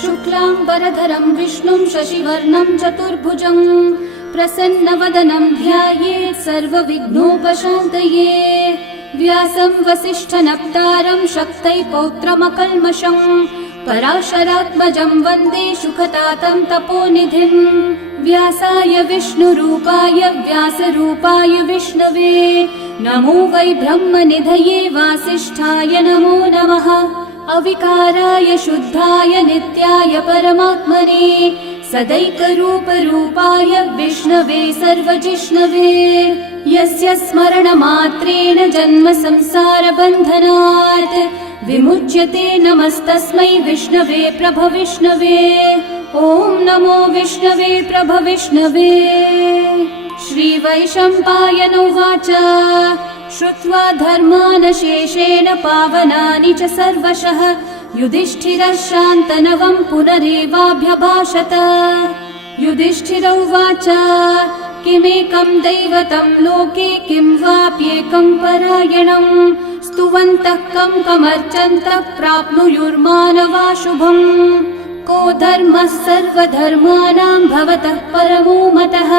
शुक्लांबरधरं विष्णुं शशिवर्णं चतुर्भुजं प्रसन्नवदनं ध्यायेत् सर्वविघ्नोपशान्तये। व्यासं वसिष्ठनप्तारं शक्तै पौत्रमकल्मषं पराशरात्मजं वन्दे शुकतातं तपोनिधिं। व्यासाय विष्णुरूपाय व्यासरूपाय विष्णवे नमो वै ब्रह्मनिधये वासिष्ठाय नमो नमः। अविकाराय शुद्धाय नित्याय परमात्मने सदैकरूपरूपाय विष्णवे सर्वजिष्णवे। यस्य स्मरणमात्रेण जन्म संसारबन्धनात् विमुच्यते नमस्तस्मै विष्णवे प्रभविष्णवे। ॐ नमो विष्णवे प्रभविष्णवे। श्रीवैशम्पायन उवाच श्रुत्वा धर्मानशेषेण पावनानि च सर्वशः युधिष्ठिरः शान्तनवं पुनरेवाभ्यभाषत। युधिष्ठिर उवाच किमेकं दैवतं लोके किं वाप्येकं परायणं स्तुवन्तः कमर्चन्तः प्राप्नुयुर्मानवा शुभम्। को धर्मः सर्वधर्माणां भवतः परमो मतः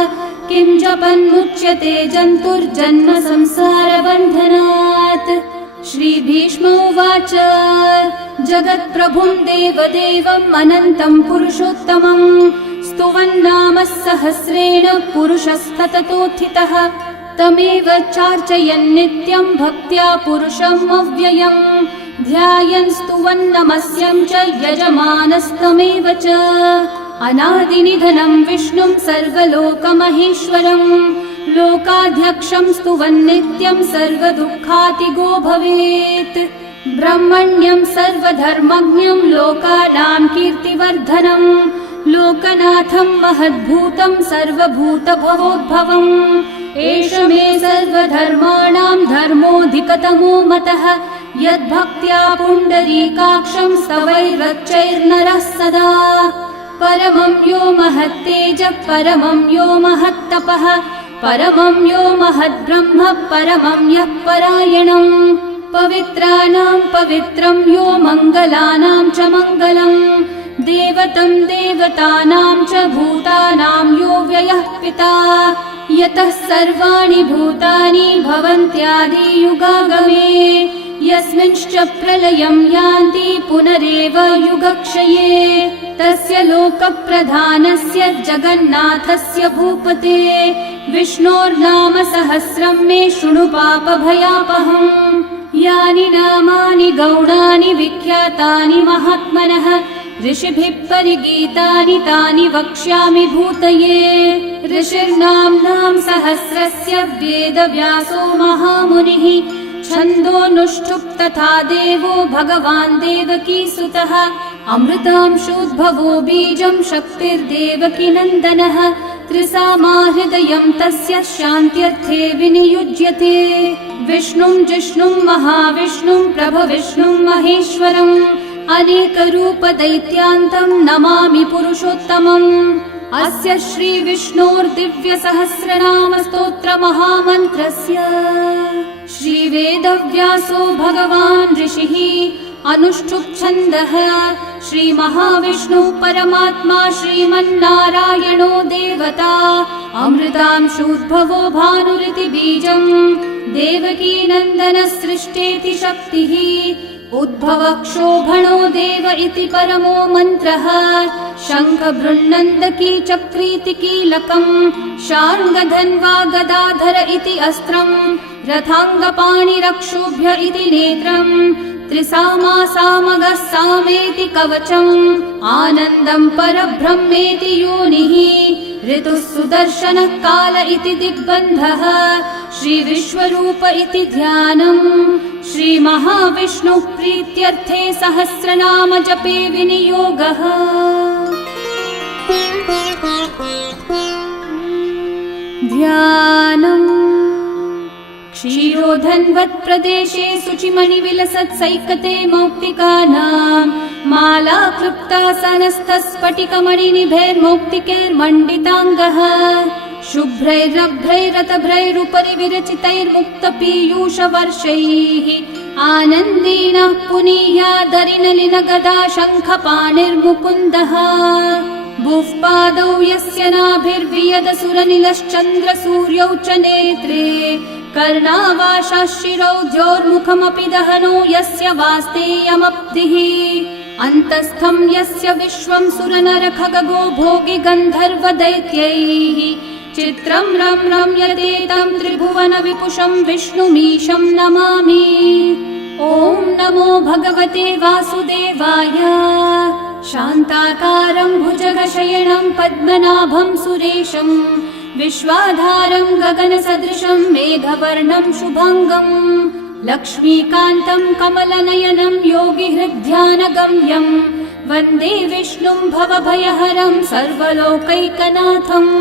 किं जपन्मुच्यते जन्तुर्जन्म संसारबन्धनात्। श्रीभीष्म उवाच जगत्प्रभुं देवदेवम् अनन्तं पुरुषोत्तमं स्तुवन्नामः सहस्रेण पुरुषस्तततोत्थितः तमेव चार्चयन् नित्यं भक्त्या पुरुषम् अव्ययम् ध्यायन् स्तुवन्नमस्यं च यजमानस्तमेव च। अनादिनिधनं विष्णुं सर्वलोकमहेश्वरं लोकाध्यक्षं स्तुवन्नित्यं सर्वदुःखातिगो भवेत्। ब्रह्मण्यं सर्वधर्मज्ञं लोकानां कीर्तिवर्धनं लोकनाथं महद्भूतं सर्वभूतभवोद्भवम्। एष मे सर्वधर्माणां धर्मोऽधिकतमो मतः यद्भक्त्या पुण्डरीकाक्षं स्तवैरर्चैर्नरः सदा। परमं यो महत्तेजः परमं यो महत्तपः परमं यो महद्ब्रह्म परमं यः परायणम्। पवित्राणां पवित्रं यो मङ्गलानां च मङ्गलम् देवतं देवतानां च भूतानां यो व्ययः पिता यतः सर्वाणि भूतानि भवन्त्यादियुगागमे यस्मिंश्च प्रलयं यान्ति पुनरेव युगक्षये तस्य लोकप्रधानस्य जगन्नाथस्य भूपते विष्णोर्नाम सहस्रं मे शृणु पापभयापहम्। यानि नामानि गौणानि विख्यातानि महात्मनः ऋषिभिः परिगीतानि तानि वक्ष्यामि भूतये। ऋषिर्नाम्नां सहस्रस्य वेदव्यासो महामुनिः छन्दोऽनुष्ठुप् तथा देवो भगवान् देवकीसुतः अमृतांशोद्भवो बीजं शक्तिर्देवकीनन्दनः त्रिसामा हृदयं तस्य शान्त्यर्थे विनियुज्यते। विष्णुं जिष्णुं महाविष्णुं प्रभविष्णुं महेश्वरम् अनेकरूपदैत्यान्तं नमामि पुरुषोत्तमम्। अस्य श्रीविष्णोर्दिव्यसहस्रनामस्तोत्रमहामन्त्रस्य श्रीवेदव्यासो भगवान् ऋषिः अनुष्ठुप्छन्दः श्रीमहाविष्णुः परमात्मा श्रीमन्नारायणो देवता अमृतांशोद्भवो भानुरिति बीजम् देवकीनन्दनसृष्टेति शक्तिः उद्भवक्षोभणो देव इति परमो मन्त्रः शङ्खबृन्नन्दकी चक्रीति कीलकम् शार्ङ्गधन्वा गदाधर इति अस्त्रम् रथाङ्गपाणिरक्षोभ्य इति नेत्रम् त्रिसामा सामगः सामेति कवचम् आनन्दं परब्रह्मेति योनिः ऋतुः सुदर्शनः काल इति दिग्बन्धः श्रीविश्वरूप इति ध्यानम् श्रीमहाविष्णुः प्रीत्यर्थे सहस्रनाम जपे विनियोगः। ध्यानम् धन्वत् प्रदेशे शुचिमणिविलसत्सैकते मौक्तिकानाम् माला क्लृप्तासनस्थस्फटिकमणिनिभैर्मौक्तिकैर्मण्डिताङ्गः शुभ्रैरभ्रैरतभ्रैरुपरि विरचितैर्मुक्तपीयूषवर्षैः आनन्देन पुनीयादरिनलिनगदा शङ्खपाणिर्मुकुन्दः भुःपादौ यस्य नाभिर्वियदसुरनिलश्चन्द्रसूर्यौ च नेत्रे कर्णावाशाः शिरौ द्योर्मुखमपि दहनो यस्य वास्तेयमब्धिः अन्तस्थं यस्य विश्वं सुरनरखगो भोगि गन्धर्वदैत्यैः चित्रं रं रम्यते तं त्रिभुवन विपुषं विष्णुमीशं नमामि। ॐ नमो भगवते वासुदेवाय। शान्ताकारं भुजगशयनं पद्मनाभं सुरेशं विश्वाधारं गगनसदृशं मेघवर्णं शुभाङ्गं लक्ष्मीकान्तं कमलनयनं योगिहृद्ध्यानगम्यं वन्दे विष्णुं भवभयहरं सर्वलोकैकनाथम्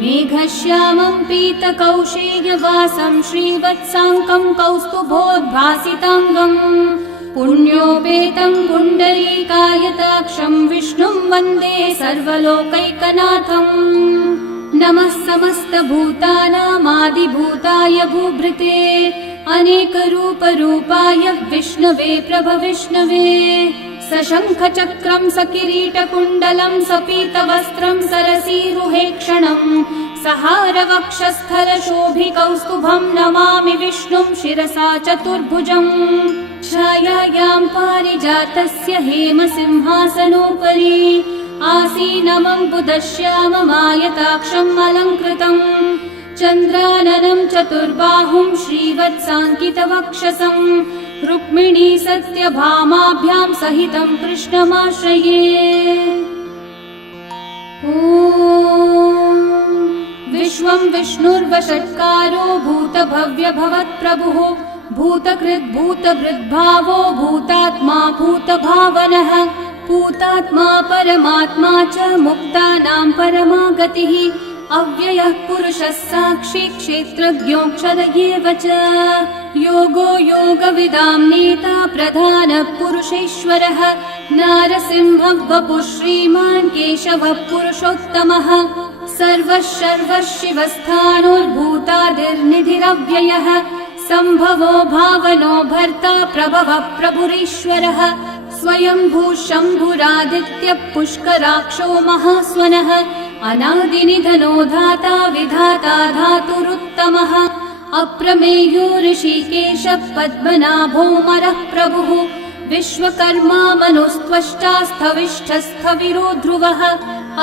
मेघश्यामं पीतकौशेयवासं श्रीवत्साङ्कं कौस्तुभोद्भासिताङ्गं पुण्योपेतं पुण्डरीकायताक्षं विष्णुं वन्दे सर्वलोकैकनाथम् नमः समस्तभूतानामादिभूताय भूभृते अनेकरूपरूपाय विष्णवे प्रभविष्णवे सशङ्खचक्रं सकिरीटकुण्डलं सपीतवस्त्रं सरसीरुहेक्षणं सहारवक्षस्थलशोभिकौस्तुभं नमामि विष्णुं शिरसा चतुर्भुजम् छायायां पारिजातस्य हेमसिंहासनोपरि आसीनमं बुधश्याममायताक्षम् अलङ्कृतम् चन्द्राननं चतुर्बाहुं श्रीवत्साङ्कितवक्षसं रुक्मिणी सत्यभामाभ्यां सहितं कृष्णमाश्रये। ॐ विश्वं विष्णुर्वषट्कारो भूतभव्यभवत्प्रभुः भूतकृद्भूतभृद्भावो भूतात्मा भूतभावनः भूतात्मा परमात्मा च मुक्तानां परमागतिः अव्ययः पुरुषः साक्षी क्षेत्रज्ञोऽक्षर एव च योगो योगविदां नेता प्रधानः पुरुषेश्वरः नारसिंहः वपुः श्रीमान् केशवः पुरुषोत्तमः सर्वः शर्वः शिवस्थाणोर्भूतादिर्निधिरव्ययः सम्भवो भावनो भर्ता प्रभवः प्रभुरीश्वरः स्वयंभू शम्भुरादित्यः पुष्कराक्षो महास्वनः अनादिनिधनो धाता विधाता धातुरुत्तमः अप्रमेयो ऋषिकेशः पद्मनाभोऽमरः प्रभुः विश्वकर्मा मनुस्त्वष्टा स्थविष्ठस्थविरो ध्रुवः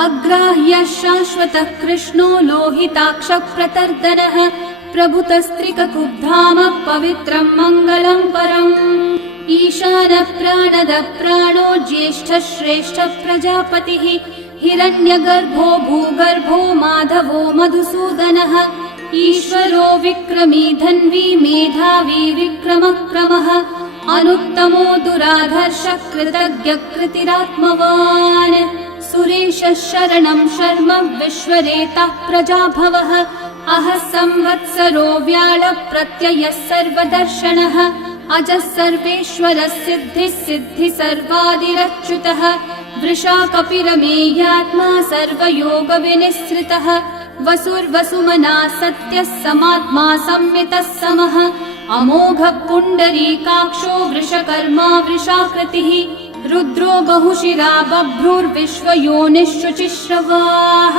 अग्राह्यः शाश्वतः कृष्णो लोहिताक्षः प्रतर्दनः प्रभुतस्त्रिककुब्धामः पवित्रं मङ्गलं परम् ईशानः प्राणदः प्राणो ज्येष्ठः श्रेष्ठः प्रजापतिः हिरण्यगर्भो भूगर्भो माधवो मधुसूदनः ईश्वरो विक्रमी धन्वी मेधावी विक्रमक्रमः अनुत्तमो दुराधर्षः कृतज्ञः कृतिरात्मवान् सुरेशः शरणं शर्म विश्वरेतः प्रजाभवः अहः संवत्सरो व्याळः प्रत्ययः सर्वदर्शनः अजः सर्वेश्वरः सिद्धिः सिद्धि सर्वादिरच्युतः वृषा कपिरमेयात्मा सर्वयोगविनिःसृतः वसुर्वसुमना सत्यः समात्मा संवितः समः अमोघः पुण्डरीकाक्षो वृषकर्मा वृषाकृतिः रुद्रो बहुशिरा बभ्रुर्विश्वयोनिः शुचिश्रवाः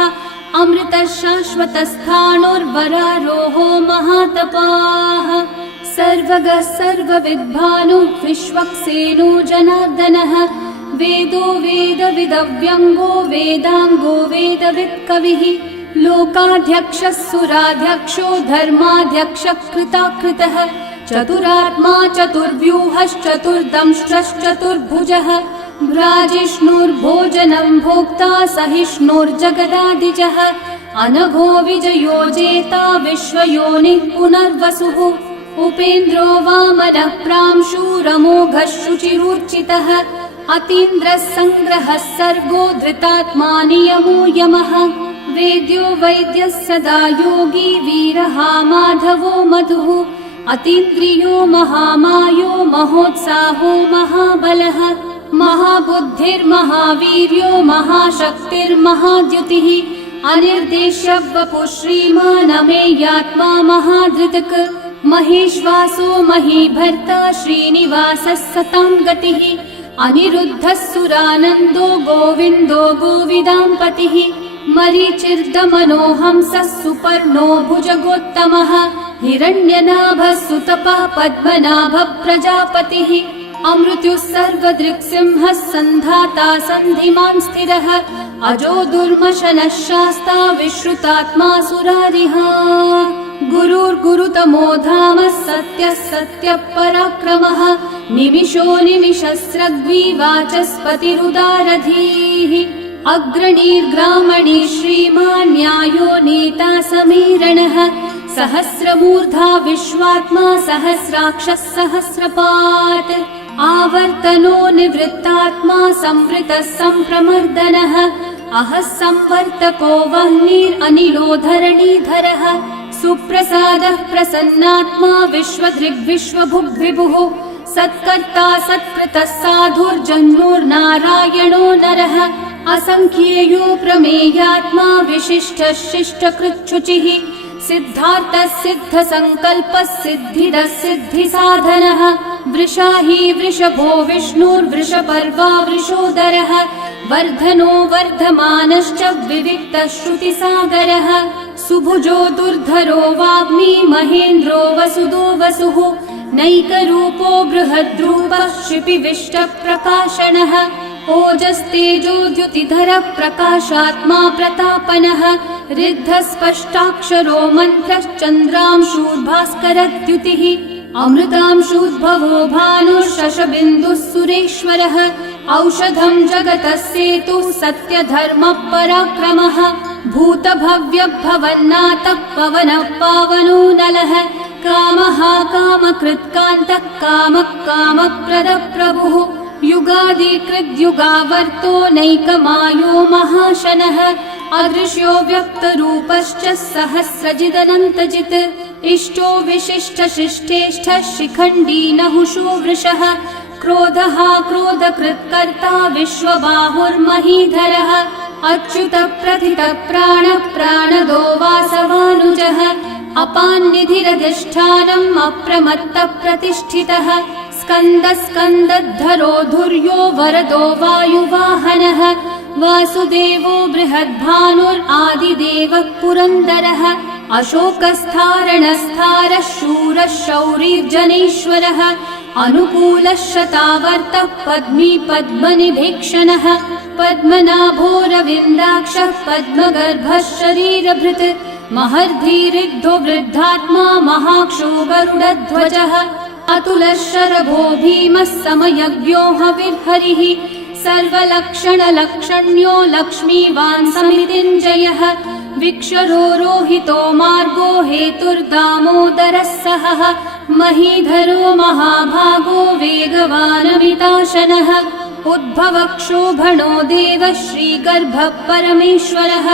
अमृतः शाश्वतस्थाणुर्वरारोहो महातपाः सर्वगः सर्वविद्भानो विश्वक्सेनो जनार्दनः वेदो वेदविदव्यङ्गो वेदाङ्गो वेदवित्कविः लोकाध्यक्षः सुराध्यक्षो धर्माध्यक्षः कृताकृतः चतुरात्मा चतुर्व्यूहश्चतुर्दंष्ट्रश्चतुर्भुजः भ्राजिष्णुर्भोजनं भोक्ता सहिष्णुर्जगदादिजः अनघो विजयो जेता विश्वयोनिः पुनर्वसुः उपेन्द्रो वामनः प्रांशुरमोघः शुचिरूर्चितः अतीन्द्रः सङ्ग्रहः सर्गो धृतात्मा नियमो यमः वेद्यो वैद्यः सदा योगी वीरः माधवो मधुः अतीन्द्रियो महामायो महोत्साहो महाबलः महाबुद्धिर्महावीर्यो महाशक्तिर्महाद्युतिः अनिर्देश्य वपुः श्रीमान् अमेयात्मा महाधृतक् महेश्वासो महीभर्ता श्रीनिवासः सतां गतिः अनिरुद्धः सुरानन्दो गोविन्दो गोविदाम्पतिः मरीचिर्दमनोहंसः सुपर्णो भुजगोत्तमः हिरण्यनाभः सुतपः पद्मनाभः प्रजापतिः अमृत्युः सर्वदृक्सिंहः सन्धाता सन्धिमान् स्थिरः अजो दुर्मशनः शास्ता विश्रुतात्मा सुरारिः गुरुर्गुरुतमो धामः सत्यः सत्यः पराक्रमः निमिषो निमिषस्रग्वी वाचस्पतिरुदारधीः अग्रणीर्ग्रामणी श्रीमान् न्यायो नेता समीरणः सहस्रमूर्धा विश्वात्मा सहस्राक्षः सहस्रपात् आवर्तनो निवृत्तात्मा संवृतः सम्प्रमर्दनः अहः संवर्तको वह्निरनिलो धरणीधरः सुप्रसादः प्रसन्नात्मा विश्वदृग्विश्वभुग्विभुः सत्कर्ता सत्कृतः साधुर्जन्मोर्नारायणो नरः असंख्येयो प्रमेयात्मा विशिष्टः शिष्टकृच्छुचिः सिद्धार्थः सिद्धसङ्कल्पः सिद्धिदः सिद्धिसाधनः वृषाही वृषभो विष्णुर्वृषपर्वा वृषोदरः वर्धनो वर्धमानश्च विविक्तः श्रुतिसागरः सुभुजो दुर्धरो वाग्मी महेन्द्रो वसुदो वसुः नैकरूपो बृहद्रूपः क्षिपिविष्टप्रकाशनः ओजस्तेजोद्युतिधरः प्रकाशात्मा प्रतापनः ऋद्धः स्पष्टाक्षरो मन्त्रश्चन्द्रांशूर्भास्करद्युतिः अमृतांशूद्भवो भानुः शशबिन्दुः सुरेश्वरः औषधं जगतः सेतुः सत्यधर्मः पराक्रमः भूतभव्यभवन्नाथः पवनः पावनो नलः कामः कामकृत्कान्तः कामः कामप्रदः प्रभुः युगादिकृद्युगावर्तो नैकमायो महाशनः अदृश्यो व्यक्तरूपश्च सहस्रजिदनन्तजित् इष्टो विशिष्टशिष्टेष्ठः शिखण्डी नहुषो वृषः क्रोधः क्रोधकृत्कर्ता विश्वबाहुर्महीधरः अच्युतः प्रथितः प्राणः प्राणदो वासवानुजः अपान्निधिरधिष्ठानम् अप्रमत्तः प्रतिष्ठितः स्कन्दस्कन्दद्धरो धुर्यो वरदो वायुवाहनः वासुदेवो बृहद्भानुरादिदेवः पुरन्दरः अशोकस्थारणस्थारः शूरः शौरिर्जनेश्वरः अनुकूलः शतावर्तः पद्मी पद्मनिभीक्षणः पद्मनाभोरविन्दाक्षः पद्मगर्भः शरीरभृत् महर्धिरिग्धो वृद्धात्मा महाक्षो गरुडध्वजः अतुलः शरभो भीमः समयज्ञो हविर्हरिः सर्वलक्षणलक्षण्यो लक्ष्मीवान् समितिञ्जयः विक्षरो रोहितो मार्गो हेतुर्दामोदरः सहः महीधरो महाभागो वेगवानमिताशनः उद्भवक्षोभणो देवः श्रीगर्भः परमेश्वरः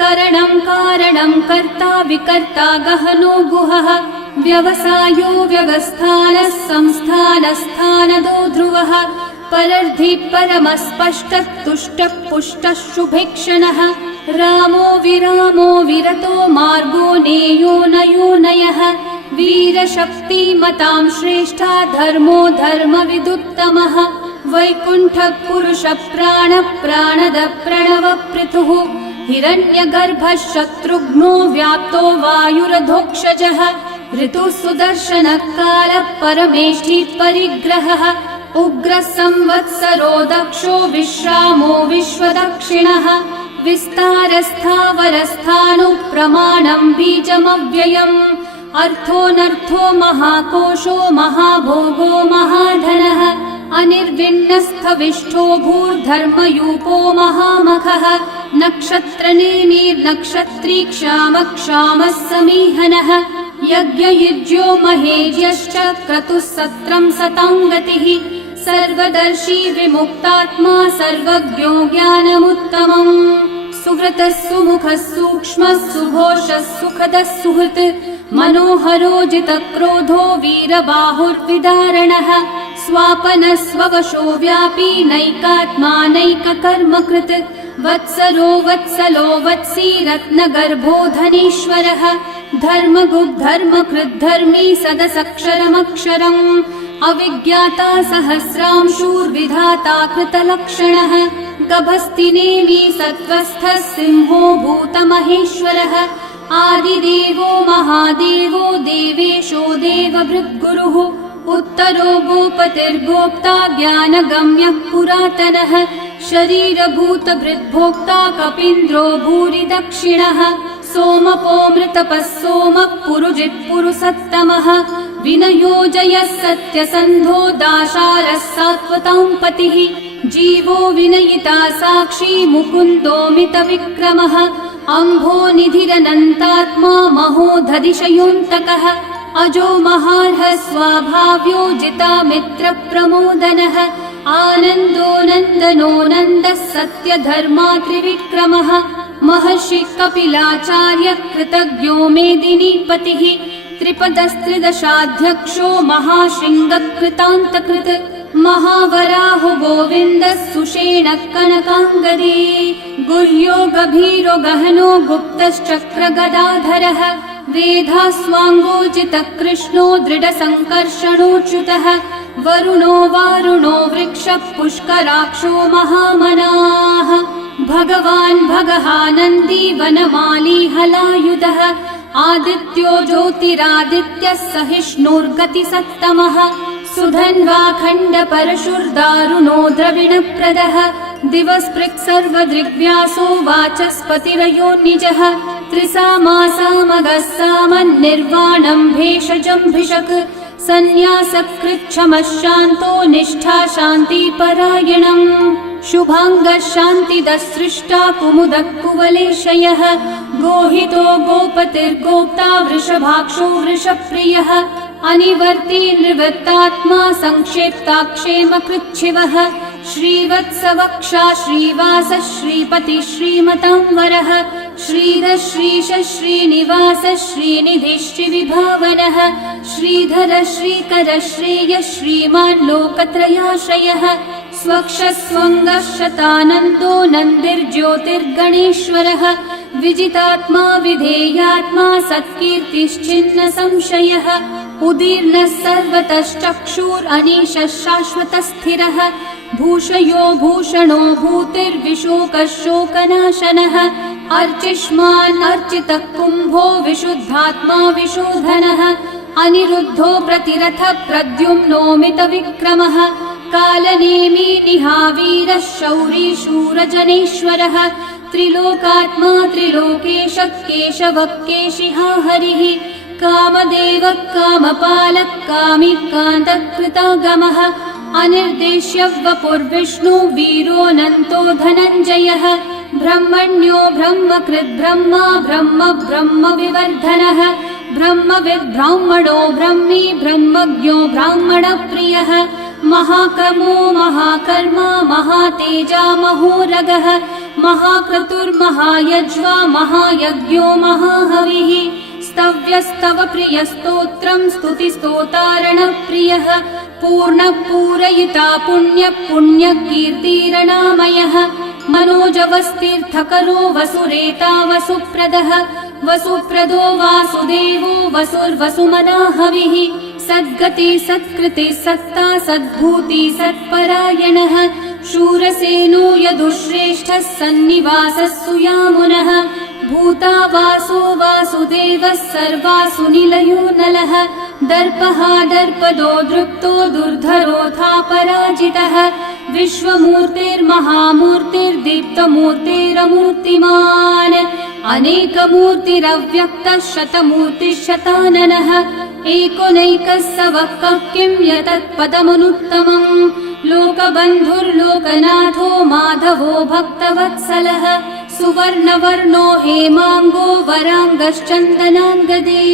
करणं कारणं कर्ता विकर्ता गहनो गुहः व्यवसायो व्यवस्थानः संस्थानस्थानदो ध्रुवः परर्धि परमस्पष्टः तुष्टः पुष्टः शुभेक्षणः रामो विरामो विरतो मार्गो नेयो नयो नयः वीरशक्तिमतां श्रेष्ठा धर्मो धर्मविदुत्तमः वैकुण्ठः पुरुषः प्राणः प्राणदः प्रणवपृथुः हिरण्यगर्भः शत्रुघ्नो व्याप्तो वायुरधोक्षजः ऋतुः सुदर्शनः कालः परमेष्ठी परिग्रहः उग्रः संवत्सरो दक्षो विश्रामो विश्वदक्षिणः विस्तारस्थावरस्थाणुः प्रमाणं बीजमव्ययम् अर्थोऽनर्थो महाकोशो महाभोगो महाधनः अनिर्विण्णस्थविष्ठो भूर्धर्मयूपो महामखः नक्षत्रनेमिर्नक्षत्री क्षामः समीहनः यज्ञयुज्यो महेज्यश्च क्रतुः सत्रं सताङ्गतिः सर्वदर्शी विमुक्तात्मा सर्वज्ञो ज्ञानमुत्तमम् सुहृतः सुमुखः सूक्ष्मः सुघोषः सुखदः सुहृत् मनोहरो जितक्रोधो वीरबाहुर्विदारणः स्वापनस्ववशो व्यापी नैकात्मा नैककर्मकृत् वत्सरो वत्सलो वत्सी रत्नगर्भो धनेश्वरः धर्मकृद्धर्मी सदसक्षरमक्षरम् अविज्ञाता सहस्रांशूर्विधाता कृतलक्षणः गभस्तिनेमि सत्त्वस्थः सिंहो भूतमहेश्वरः आदिदेवो महादेवो देवेशो देवभृद्गुरुः उत्तरो गोपतिर्गोप्ता ज्ञानगम्यः पुरातनः शरीरभूतभृद्भोक्ता कपीन्द्रो भूरि दक्षिणः सोमपोऽमृतपः सोमः पुरुजित्पुरुसत्तमः विनयोजयः सत्यसन्धो दाशारः सात्वतां पतिः जीवो विनयिता साक्षी मुकुन्दोऽमितविक्रमः अम्भो निधिरनन्तात्मा महोदधिशयोऽन्तकः अजो महार्हः स्वाभाव्यो जितामित्रप्रमोदनः आनन्दो नन्दनो नन्दः सत्यधर्मा त्रिविक्रमः महर्षि कपिलाचार्य कृतज्ञो मेदिनीपतिः त्रिपदस्त्रिदशाध्यक्षो महाशृङ्गकृतान्तकृत् महावराहो गोविन्दः सुषेणः कनकाङ्गदे गुह्यो गभीरो गहनो गुप्तश्चक्रगदाधरः वेधास्वाङ्गोचितकृष्णो दृढसङ्कर्षणोच्युतः वरुणो वारुणो वृक्षः पुष्कराक्षो महामनाः भगवान् भगहानन्दी वनमाली हलायुधः आदित्यो ज्योतिरादित्यः सहिष्णुर्गतिसत्तमः सुधन्वाखण्ड परशुर्दारुणो द्रविणप्रदः दिवस्पृक् सर्वदृग्व्यासो वाचस्पतिरयो निजः त्रिसामासामगः सामन्निर्वाणम् भेषजम्भिषक् सन्न्यासकृच्छमः शान्तो निष्ठा शान्तिपरायणम् शुभाङ्गः शान्तिदः सृष्टा कुमुदः कुवलेशयः गोहितो गोपतिर्गोप्ता वृषभाक्षो वृषप्रियः अनिवर्ती निवृत्तात्मा संक्षेप्ताक्षेमकृच्छिवः श्रीवत्सवक्षा श्रीवासः श्रीपतिः श्रीमतांवरः श्रीधः श्रीशः श्रीनिवासः श्रीनिधिः श्रीविभावनः श्रीधरः श्रीकरः श्रेयः श्रीमान् लोकत्रयाश्रयः स्वक्षस्वङ्गः शतानन्दो नन्दिर्ज्योतिर्गणेश्वरः विजितात्मा विधेयात्मा सत्कीर्तिश्चिन्न संशयः उदीर्णः सर्वतश्चक्षुरनीशः शाश्वतस्थिरः भूषयो भूषणो भूतिर्विशोकः शोकनाशनः अर्चिष्मान् अर्चितः कुम्भो विशुद्धात्मा विशोधनः अनिरुद्धो प्रतिरथ प्रद्युम्नोमितविक्रमः कालनेमी निहावीरः शौरी शूरजनेश्वरः त्रिलोकात्मा त्रिलोकेशः केशवः केशिहा हरिः कामदेवः कामपालः कामिकान्तः कृतागमः अनिर्देश्य वपुर्विष्णु वीरोऽनन्तो धनञ्जयः ब्रह्मण्यो ब्रह्मकृद् ब्रह्मा ब्रह्म ब्रह्मविवर्धनः ब्रह्मविद् ब्राह्मणो ब्रह्मी ब्रह्मज्ञो ब्राह्मणप्रियः महाक्रमो महाकर्मा महातेजा महोरगः महाक्रतुर्महायज्वा महायज्ञो महाहविः स्तव्यस्तव प्रियस्तोत्रम् स्तुतिस्तोतारणप्रियः पूर्णपूरयिता पुण्यकीर्तिरणामयः मनोजवस्तीर्थकरो वसुरेता वसुप्रदः वसुप्रदो वासुदेवो वसुर्वसुमनाहविः सद्गति सत्कृति सत्ता सद्भूति सत्परायणः शूरसेनो यदुश्रेष्ठः सन्निवासः सुयामुनः भूता वासो वासुदेवः सर्वासु निलयो नलः दर्पः दर्पदो दृप्तो दुर्धरोऽथा पराजितः विश्वमूर्तिर्महामूर्तिर्दीप्तमूर्तिरमूर्तिमान् अनेकमूर्तिरव्यक्तः शतमूर्तिः शताननः एकोनैकः स वः किं यतत्पदमनुत्तमम् लोकबन्धुर्लोकनाथो माधवो भक्तवत्सलः सुवर्णवर्णो हेमाङ्गो वराङ्गश्चन्दनाङ्गदे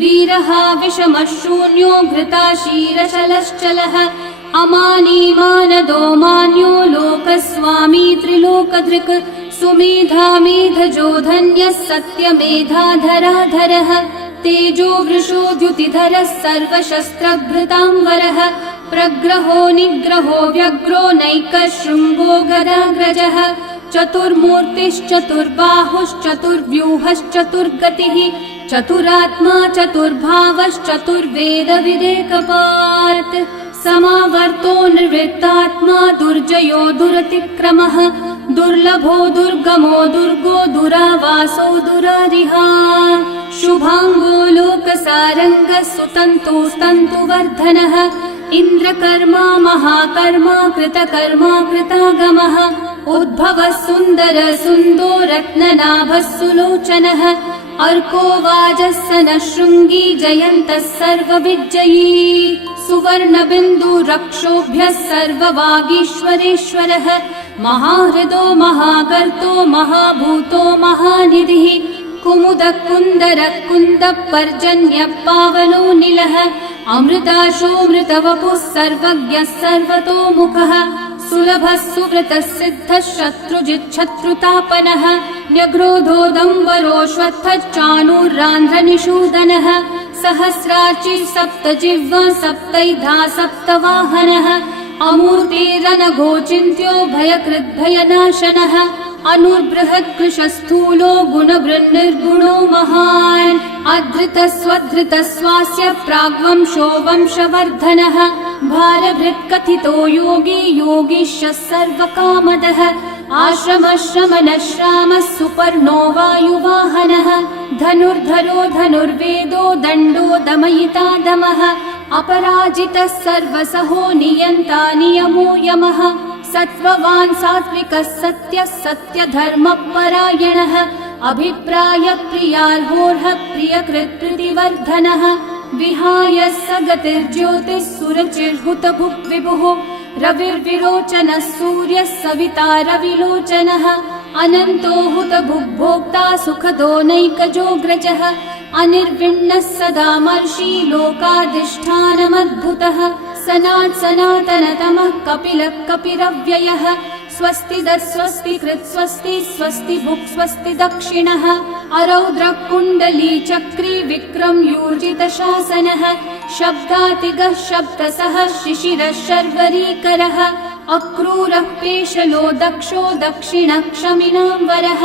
वीरः विषमः शून्यो घृताशीरशलश्चलः अमानीमानदो मान्यो लोकस्वामी त्रिलोकधृक् सुमेधा मेधजो धन्यः सत्यमेधाधराधरः तेजो वृषो द्युतिधरः सर्वशस्त्रभृताम्बरः प्रग्रहो निग्रहो व्यग्रो नैकशृङ्गो गदाग्रजः चतुर्मूर्तिश्चतुर्बाहुश्चतुर्व्यूहश्चतुर्गतिः चतुरात्मा चतुर्भावश्चतुर्वेदविदेकपात् समावर्तो निर्वृत्तात्मा दुर्जयो दुरतिक्रमः दुर्लभो दुर्गमो दुर्गो दुरावासो दुरारिहा शुभांगो लोकसारङ्गः सुतन्तुस्तन्तुवर्धनः इन्द्रकर्मा महाकर्मा कृतकर्मा कृतागमः उद्भवः सुन्दर सुन्दो रत्ननाभः सुलोचनः अर्को वाजः नः शृङ्गी जयन्तः सर्वविजयी सुवर्णबिन्दु रक्षोभ्यः सर्ववागीश्वरेश्वरः महाहृदो महागर्तो महाभूतो महानिधिः कुमुदः कुन्दरः कुन्दः पर्जन्यः पावनो निलः अमृताशोऽमृतवपुः सर्वज्ञः सर्वतोमुखः सुलभः सुव्रतः सिद्धः शत्रुजिच्छत्रुतापनः न्यग्रोधोदम्बरोऽश्वत्थश्चाणूरान्ध्रनिषूदनः सहस्रार्ची सप्तजिह्वा सप्तैधा सप्तवाहनः अमूर्तिरनघोचिन्त्यो भयकृद्भयनाशनः अनुर्बृहत्कृशस्थूलो गुणवृन्निर्गुणो महान् अधृतस्वधृतस्वास्य प्राग्वंशो वंशवर्धनः भारभृत्कथितो योगी योगीशः सर्वकामदः आश्रमश्रमणश्रामः सुपर्णो वायुवाहनः धनुर्धरो धनुर्वेदो दण्डो दमयिता दमः अपराजितः सर्वसहो नियन्ता नियमो यमः सत्त्ववान् सात्विकः सत्यः सत्यधर्मपरायणः अभिप्रायप्रियार्होर्हः प्रियकृत्प्रीतिवर्धनः विहाय स गतिर्ज्योतिः सुरचिर्हुतभुक् विभुः रविर्विरोचनः सूर्यः सविता रविलोचनः अनन्तो हुतभुग्भोक्ता सुखदो नैकजोऽग्रजः अनिर्विण्णः सदा मर्षि लोकाधिष्ठानमद्भुतः सनातनतमः कपिलः कपिरव्ययः स्वस्तिदः स्वस्तिकृत् स्वस्ति स्वस्ति भुक् स्वस्ति दक्षिणः अरौद्रः कुण्डली चक्री विक्रमयूर्जितशासनः शब्दातिगः शब्दसः शिशिरः शर्वरीकरः अक्रूरः पेशलो दक्षो दक्षिणः क्षमिनाम्बरः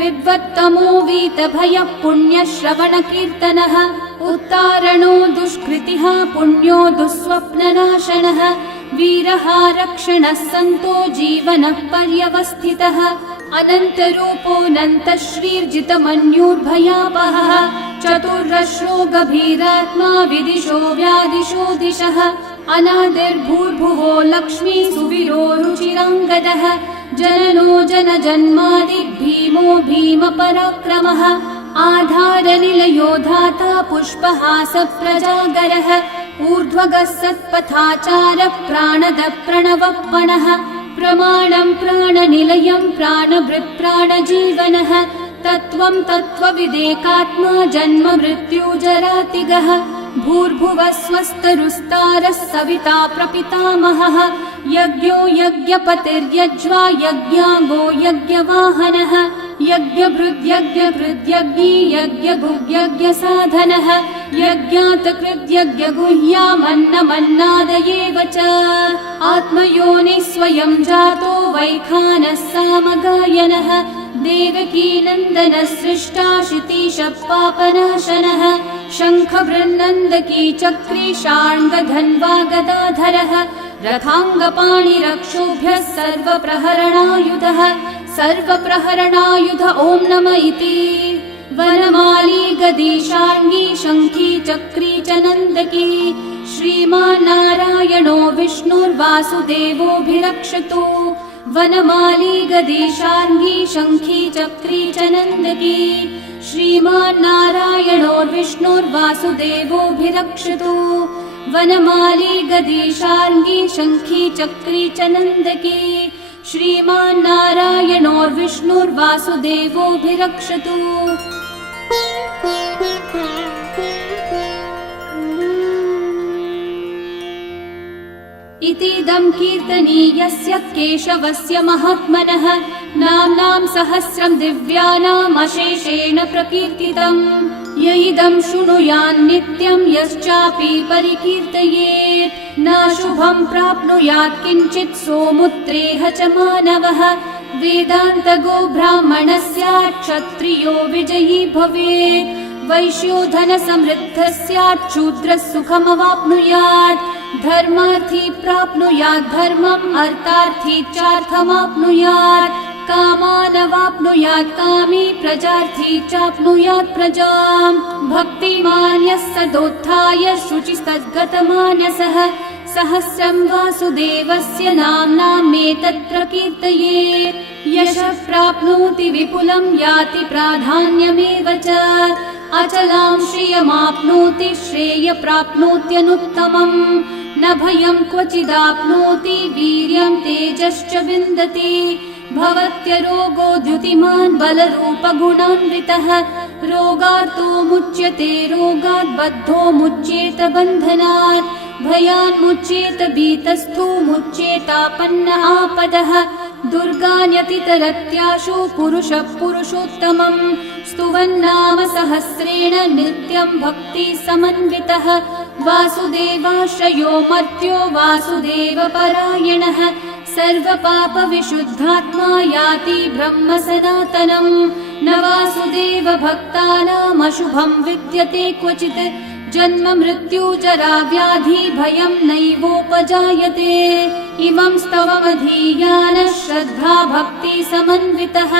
विद्वत्तमो वीतभयः पुण्यश्रवणकीर्तनः उत्तारणो दुष्कृतिः पुण्यो दुःस्वप्ननाशनः वीरः रक्षणः सन्तो जीवनः पर्यवस्थितः अनन्तरूपोऽनन्तश्रीर्जितमन्युर्भयापहः चतुर्रश्रो गभीरात्मा विदिशो व्यादिशो दिशः अनादिर्भूर्भुवो लक्ष्मी सुवीरो रुचिराङ्गदः जननो जनजन्मादि भीमो भीमपराक्रमः आधारनिलयो धाता पुष्पहासप्रजागरः ऊर्ध्वगः सत्पथाचारः प्राणदः प्रणवप्पणः प्रमाणं प्राणनिलयं प्राणभृत्प्राणजीवनः तत्त्वं तत्त्वविदेकात्मा जन्म मृत्युजरातिगः भूर्भुवः स्वस्तरुस्तारः सविता प्रपितामहः यज्ञो यज्ञपतिर्यज्वा यज्ञाङ्गो यज्ञवाहनः यज्ञभृद्यज्ञकृद्यज्ञी यज्ञगुह्यज्ञसाधनः यज्ञातकृद्यज्ञगुह्यामन्नमन्नादयेव च आत्मयोनिः स्वयं जातो वैखानः सामगायनः देवकीनन्दनः सृष्टा शितीशः पापनाशनः शङ्खवृन्नन्दकी चक्री शार्ङ्गधन्वा गदाधरः रथाङ्गपाणिरक्षोभ्यः सर्वप्रहरणायुधः सर्वप्रहरणायुध ॐ नम इति वनमाली गदी शार्ङ्गी शङ्खी चक्री च नन्दकी श्रीमान्नारायणो विष्णुर्वासुदेवोऽभिरक्षतु वनमाली गदी शार्ङ्गी शङ्खी चक्री च नन्दकी श्रीमान्नारायणो विष्णुर्वासुदेवोऽभिरक्षतु वनमाली गदी शार्ङ्गी शङ्खी चक्री च नन्दकी श्रीमान्नारायणो विष्णुर्वासुदेवोऽभिरक्षतु इतीदं कीर्तनीयस्य केशवस्य महात्मनः नाम्नां सहस्रं दिव्यानाम् अशेषेण प्रकीर्तितम् य इदं शृणुयान्नित्यं यश्चापि परिकीर्तयेत् नाशुभं प्राप्नुयात् किञ्चित् सोमुत्रेह च मानवः वेदान्तगो ब्राह्मणः स्यात् क्षत्रियो विजयी भवेत् वैश्यो धनसमृद्धः स्यात् शूद्रः सुखमवाप्नुयात् धर्मार्थी प्राप्नुयात् धर्मम् अर्थार्थी चार्थमाप्नुयात् कामानवाप्नुयात् कामी प्रजार्थी चाप्नुयात् प्रजाम् भक्तिमान् यः सदोत्थाय शुचिस्तद्गतमानसः सहस्रं वासुदेवस्य नाम्नामेतत् प्रकीर्तयेत् यशः प्राप्नोति विपुलं याति प्राधान्यमेव च अचलां श्रियमाप्नोति श्रेय प्राप्नोत्यनुत्तमम् न भयं क्वचिदाप्नोति वीर्यं तेजश्च विन्दति भवत्यरोगो द्युतिमान् बलरूपगुणान्वितः रोगार्तो मुच्यते रोगात् बद्धो मुच्येत बन्धनात् भयान् मुच्येत भीतस्थो मुच्येतापन्न आपदः दुर्गान्यतितरत्याशु पुरुषः पुरुषोत्तमम् स्तुवन्नाम सहस्रेण नित्यं भक्ति समन्वितः वासुदेवाश्रयो मर्त्यो वासुदेवपरायणः सर्वपापविशुद्धात्मा याति ब्रह्म सनातनम् न वासुदेव भक्तानामशुभं विद्यते क्वचित् जन्म मृत्यु जरा व्याधि भयं नैवोपजायते इमं स्तवमधीयानः श्रद्धा भक्ति समन्वितः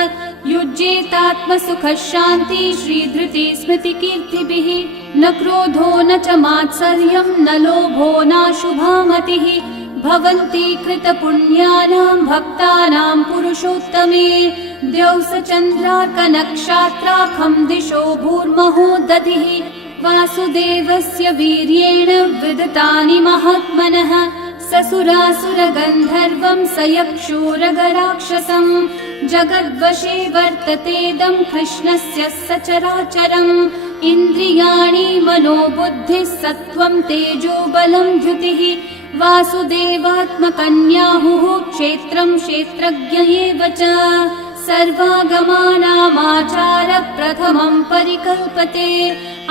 युज्येतात्मसुख शान्ति श्रीधृति स्मृति कीर्तिभिः न क्रोधो न च मात्सर्यं न लोभो नाशुभा मतिः भवन्ति कृतपुण्यानां भक्तानां पुरुषोत्तमे द्यौस चन्द्रार्कनक्षत्राखं दिशो भूर्महो दधिः वासुदेवस्य वीर्येण विदतानि महात्मनः ससुरासुरगन्धर्वं स यक्षोरगराक्षसं जगद्वशे वर्ततेदं कृष्णस्य सचराचरम् इन्द्रियाणि मनोबुद्धिः सत्त्वं तेजो बलं द्युतिः वासुदेवात्मकन्याहुः क्षेत्रं क्षेत्रज्ञ एव च सर्वागमानामाचार प्रथमं परिकल्पते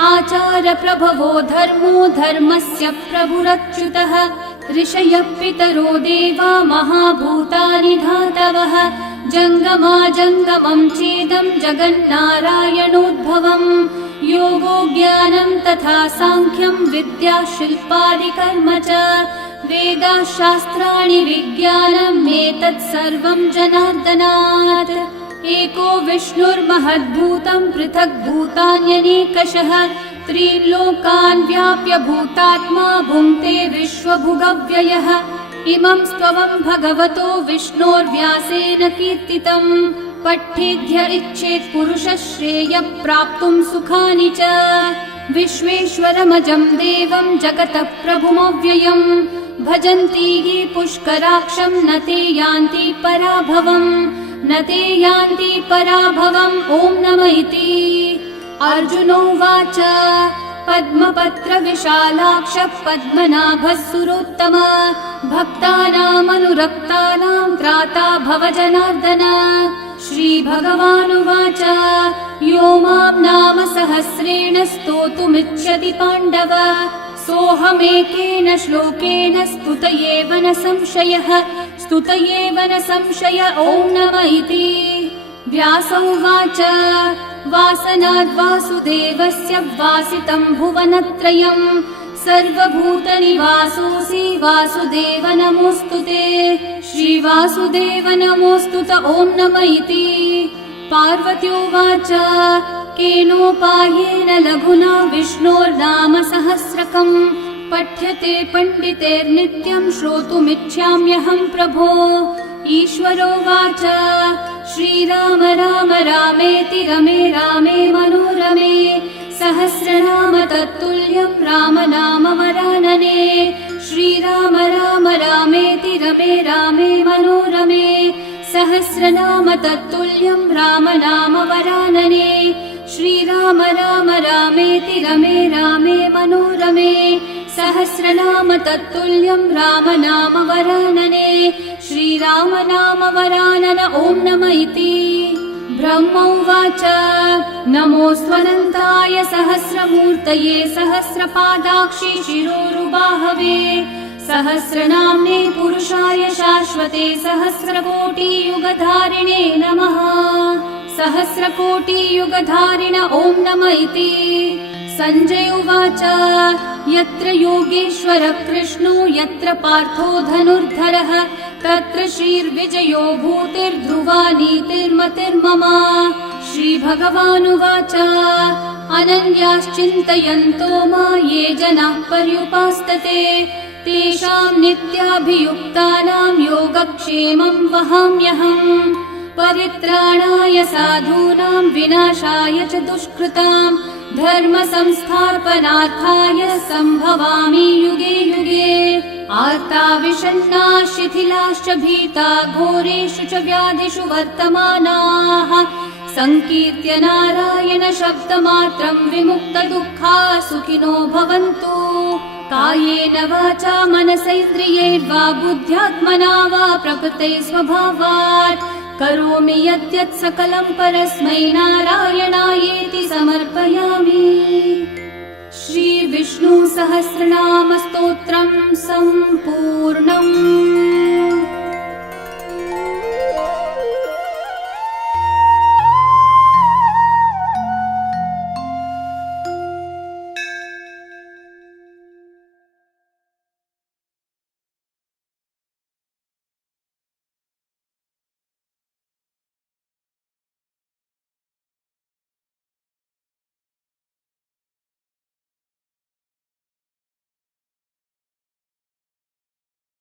आचार प्रभवो धर्मो धर्मस्य प्रभुरच्युतः ऋषयः पितरो देवा महाभूतानि धातवः जङ्गमाजङ्गमं चेदं जगन्नारायणोद्भवम् योगो ज्ञानं तथा साङ्ख्यं विद्या शिल्पादिकर्म च वेदाशास्त्राणि विज्ञानम् एतत् सर्वं जनार्दनात् एको विष्णुर्महद्भूतं पृथक् भूतान्यनेकशः त्रीन् लोकान् व्याप्य भूतात्मा भुङ्क्ते विश्वभुगव्ययः इमं स्तवं भगवतो विष्णोर्व्यासेन कीर्तितम् पठ्येद्य इच्छेत् पुरुषः श्रेयः प्राप्तुं सुखानि च विश्वेश्वरमजं देवं जगतः प्रभुमव्ययम् भजन्ति ये पुष्कराक्षं न ते यान्ति पराभवम् न ते यान्ति पराभवम् ॐ नमः इति अर्जुनोवाच पद्मपत्रविशालाक्ष पद्मनाभः सुरोत्तम भक्तानामनुरक्तानां त्राता भवजनार्दन श्रीभगवानुवाच यो मां नाम सहस्रेण स्तोतुमिच्छति पाण्डव सोऽहमेकेन श्लोकेन स्तुत एव न संशयः स्तुत एव न संशय ॐ नमः इति व्यास उवाच वासनाद्वासुदेवस्य वासितं भुवनत्रयम् सर्वभूतनिवासोऽसि वासुदेव नमोऽस्तु ते श्रीवासुदेव नमोऽस्तु ॐ नमः इति पार्वत्योवाच केनोपायेन लघुना विष्णोर्नाम सहस्रकम् पठ्यते पण्डितेर्नित्यं श्रोतुमिच्छाम्यहं प्रभो ईश्वरोवाच श्रीराम राम रामेति रमे रामे मनोरमे सहस्रनाम तत्तुल्यं राम नाम वरानने श्रीराम राम रामेति रमे रामे मनोरमे सहस्रनाम तत्तुल्यं राम नाम वरानने श्रीराम राम रामेति रमे रामे मनोरमे सहस्रनाम तत्तुल्यं राम नाम वरानने श्रीराम नाम वरानन ॐ नमः इति ब्रह्म उवाच नमोऽस्त्वनन्ताय सहस्रमूर्तये सहस्रपादाक्षि शिरोरुबाहवे सहस्रनाम्ने पुरुषाय शाश्वते सहस्रकोटियुगधारिणे नमः। सहस्रकोटियुगधारिण ॐ नम इति। सञ्जय उवाच यत्र योगेश्वरः कृष्णो यत्र पार्थो धनुर्धरः तत्र श्रीर्विजयो भूतिर्ध्रुवा नीतिर्मतिर्मम। श्रीभगवानुवाच अनन्याश्चिन्तयन्तो मा ये जनाः पर्युपासते तेषां नित्याभियुक्तानां योगक्षेमं वहाम्यहम्। परित्राणाय साधूनां विनाशाय च दुष्कृतां धर्म संस्थापनार्थाय सम्भवामि युगे युगे। आर्ता विषण्णा शिथिलाश्च भीता घोरेषु च व्याधिषु वर्तमानाः संकीर्त्य नारायण शब्दमात्रं विमुक्तदुःखा सुखिनो भवन्तु। कायेन वाचा मनसैन्द्रियैर्वा बुद्ध्यात्मना वा प्रकृते स्वभावात् करोमि यद्यत् सकलं परस्मै नारायणायेति समर्पयामि। श्री विष्णु सहस्रनाम स्तोत्रम् सम्पूर्णम्।